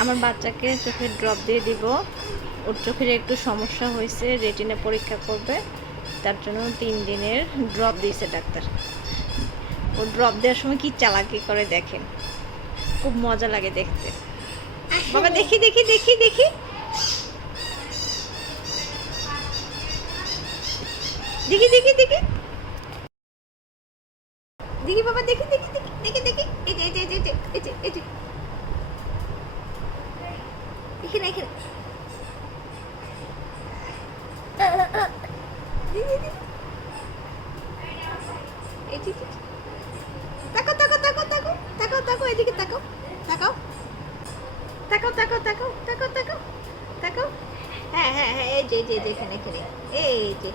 আমার বাচ্চাকে চোখে ড্রপ দিয়ে দিব। ওর চোখের একটু সমস্যা হয়েছে, রেটিনা পরীক্ষা করবে, তার জন্য 3 দিনের ড্রপ দিয়েছে ডাক্তার। ও ড্রপ দেওয়ার সময় কি চালাকি করে দেখেন, খুব মজা লাগে দেখতে। বাবা দেখি দেখি দেখি দেখি দেখি দেখি দেখি দেখি বাবা দেখি দেখি দেখি দেখি দেখি এই যে এই যে এই যে এই যে এই যে এখানে এখানে তাকাও তাকাও তাকাও তাকাও তাকাও তাকাও এদিকে তাকাও তাকাও তাকাও তাকাও তাকাও তাকাও তাকাও তাকাও। হ্যাঁ হ্যাঁ হ্যাঁ এই যে এই যে এখানে এখানে এই যে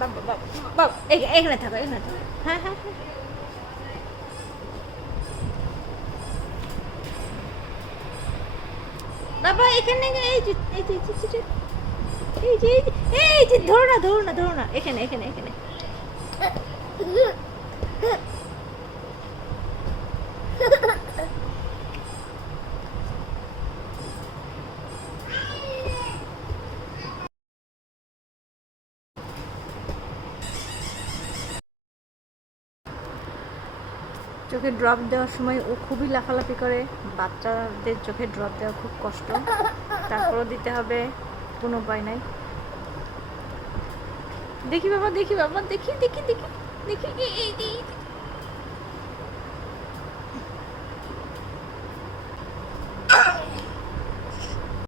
বাবা বাবা বাবা এখানে থাকো এখানে থাকো। হ্যাঁ হ্যাঁ হ্যাঁ বাবা এখানে এই যে এই যে এই যে এই যে ধরো না ধরো না ধরো না এখানে এখানে এখানে। চোখে ড্রপ দেওয়ার সময় ও খুবই লাফালাফি করে। বাচ্চাদের চোখে ড্রপ দেওয়া খুব কষ্ট, তারপরও দিতে হবে, কোনো উপায় নাই। দেখি বাবা দেখি বাবা দেখি দেখি দেখি দেখি এই